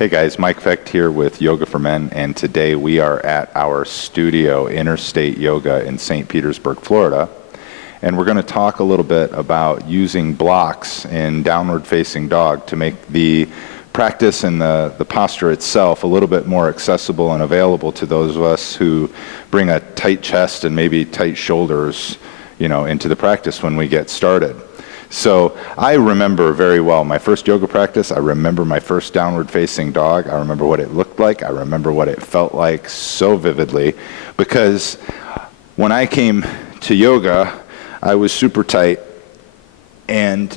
Hey guys, Mike Fecht here with Yoga for Men, and today we are at our studio, Interstate Yoga in St. Petersburg, Florida. And we're going to talk a little bit about using blocks in downward facing dog to make the practice and the posture itself a little bit more accessible and available to those of us who bring a tight chest and maybe tight shoulders, into the practice when we get started. So I remember very well my first yoga practice. I remember my first downward facing dog. I remember what it looked like. I remember what it felt like so vividly, because when I came to yoga, I was super tight and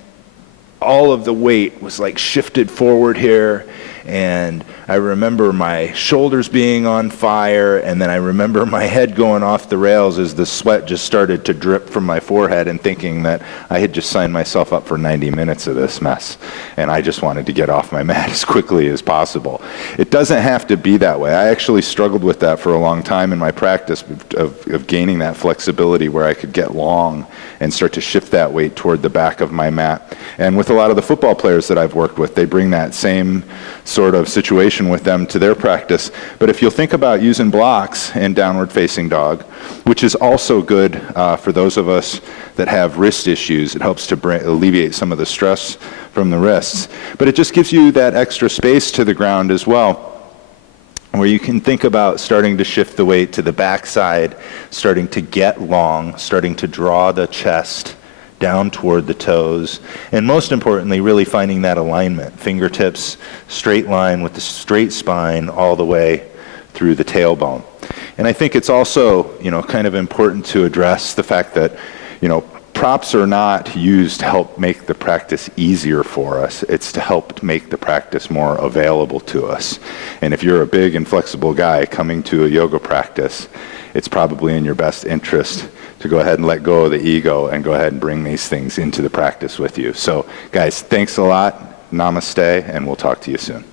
all of the weight was like shifted forward here, and I remember my shoulders being on fire, and then I remember my head going off the rails as the sweat just started to drip from my forehead, and thinking that I had just signed myself up for 90 minutes of this mess, and I just wanted to get off my mat as quickly as possible. It doesn't have to be that way. I actually struggled with that for a long time in my practice of gaining that flexibility where I could get long and start to shift that weight toward the back of my mat. And with a lot of the football players that I've worked with, they bring that same sort of situation with them to their practice. But if you'll think about using blocks in downward facing dog, which is also good for those of us that have wrist issues, it helps to alleviate some of the stress from the wrists. But it just gives you that extra space to the ground as well, where you can think about starting to shift the weight to the backside, starting to get long, starting to draw the chest down toward the toes, and most importantly, really finding that alignment. Fingertips, straight line with the straight spine all the way through the tailbone. And I think it's also, kind of important to address the fact that, props are not used to help make the practice easier for us. It's to help make the practice more available to us. And if you're a big and flexible guy coming to a yoga practice, it's probably in your best interest to go ahead and let go of the ego and go ahead and bring these things into the practice with you. So guys, thanks a lot. Namaste, and we'll talk to you soon.